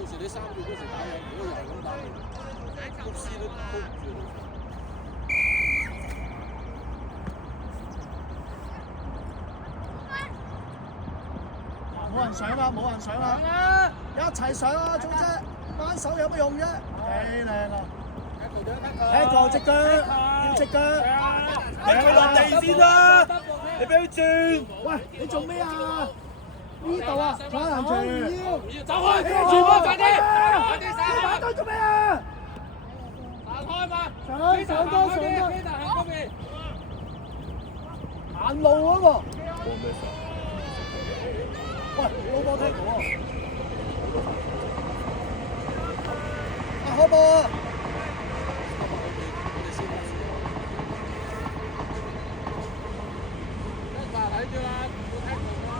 到時你3月嗰時打嘅，如果又係咁打，公司都 hold 唔住。冇人上啦，冇人上啦，一齊上啊！總之單手有乜用啫？幾靚啊！踢球隻腳，要隻腳，你佢落地先啦，你俾佢轉。喂，你做咩啊？呢度啊，踩人住，走開，全部快啲，快啲打對做咩啊？行開嘛，上多，喺嗰邊，行路嗰個。冇咩事。喂，老波聽到啊！開波！睇住啦，冇聽到啊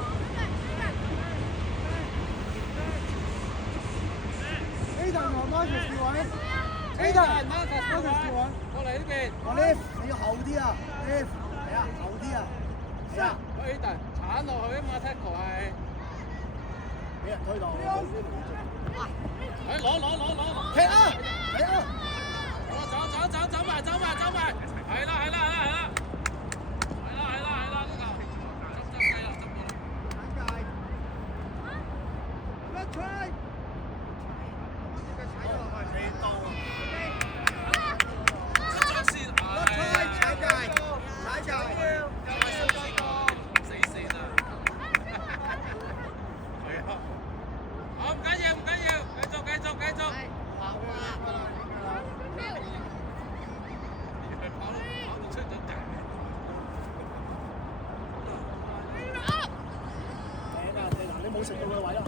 ！Aiden 和 Marcus 調位 ！Aiden Marcus 調位，過嚟呢邊。我 Lift 你要後啲啊 ，Lift 係啊，後啲啊，係啊。Aiden 鏟落去啊嘛 ，tackle 係。俾人推到。攞！踢啊！踢啊！走埋，係啦，呢個，執計啦，執過啦。Let's try。未到啊！出咗線，踩界。死線啊！係啊，好唔緊要，繼續。跑到出咗界。你冇食到佢位啊！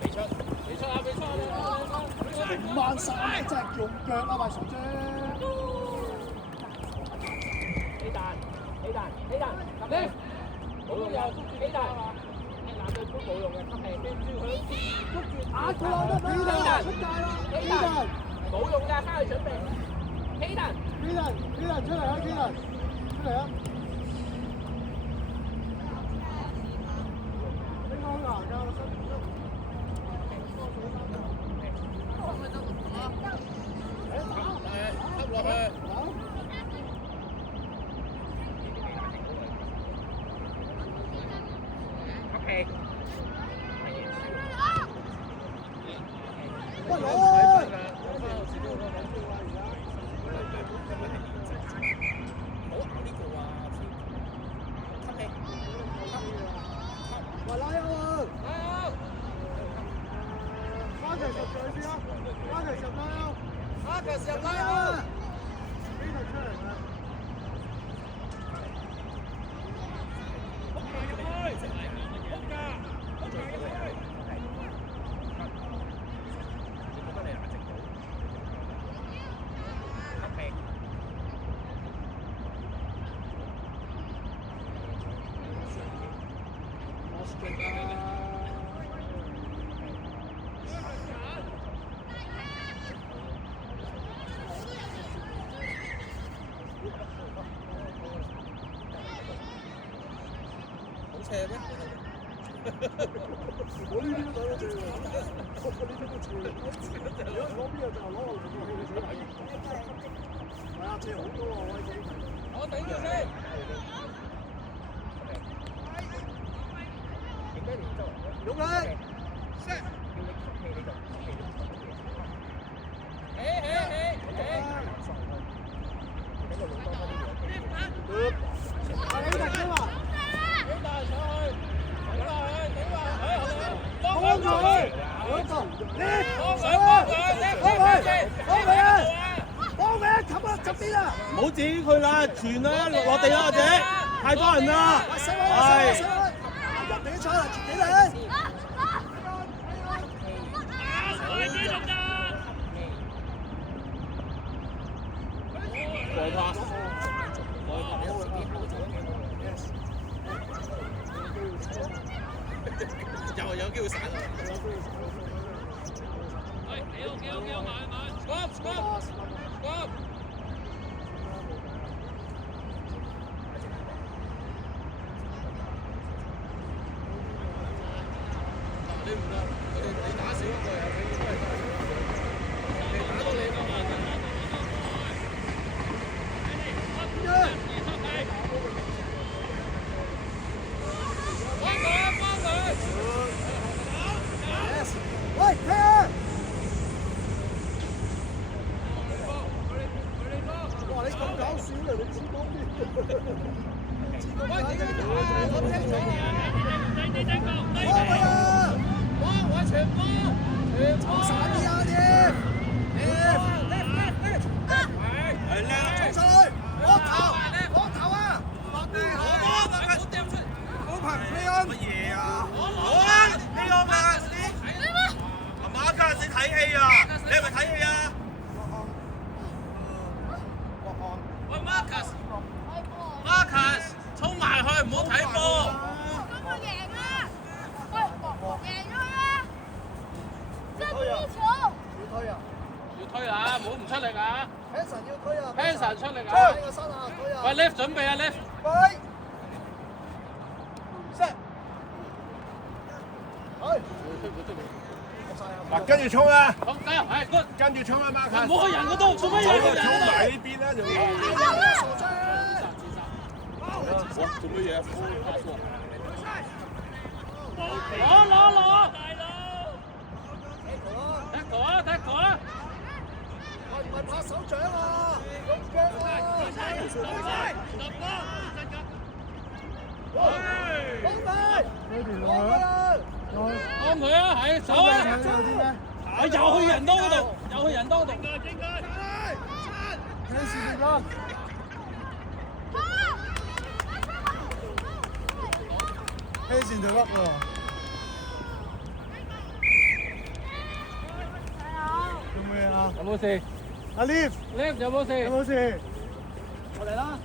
俾出啊53000真係用腳啊，喂，傻姐。Aiden，入嚟，冇用又Aiden，男隊杯冇用嘅，吸氣，跟住佢捉住打佢啦，Aiden，出界啦，Aiden，冇用㗎，翻去準備，Aiden，出嚟啊，Aiden，出嚟啊！你講牙㗎，我身。吸落去。OK。喂，攞！唔好咬呢個啊！吸氣。喂，拉啊！Marcus 入隊先啊！Marcus 入拉啊！Marcus 入拉啊！邊度出嚟啊？斜咩？我呢啲都打得正喎，我呢啲都斜。如果攞邊個就攞我同佢嘅死位。係啊，斜好多啊，我哋。我頂住先。勇氣。唔好自己佢啦，傳啦，落地啦，或者太多人啦，係。入比賽啦，幾靚！過拍。又有機會散。幾好，買。Stop！你唔得，你打死嗰個有。人哋黐嗰邊。走散啲啊啲！係叻，衝上去！攞頭啊！落地好好憑飛安乜嘢啊？好啊！飛安啊！阿馬卡斯睇戲啊？你係咪睇戲啊？喂 Marcus，衝埋去，唔好睇波。咁我贏啦！喂，贏咗啦！真係要搶！要推啊！要推啊！唔好唔出力啊 ！Hanson 要推啊 ！Hanson 出力啊！呢個身啊，推啊！喂 ，Left 準備啊 ，Left。喂！set。嗱，跟住衝啊！好，加油，係 good。跟住衝啊，Marcus！唔好去人嗰度，做乜嘢？衝埋呢邊啦，仲要。做乜嘢？攞！踢球啊！喂，唔係拍手掌啊！咁驚啊！安佢啊！係走啊！又去人多嗰度。黐線就甩喎！做咩啊？有冇事阿 Liv， ？Left 有冇事？有冇事？我嚟啦！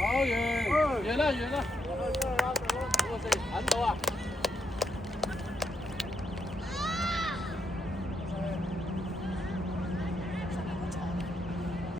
好，完啦，冇事，揾到啊！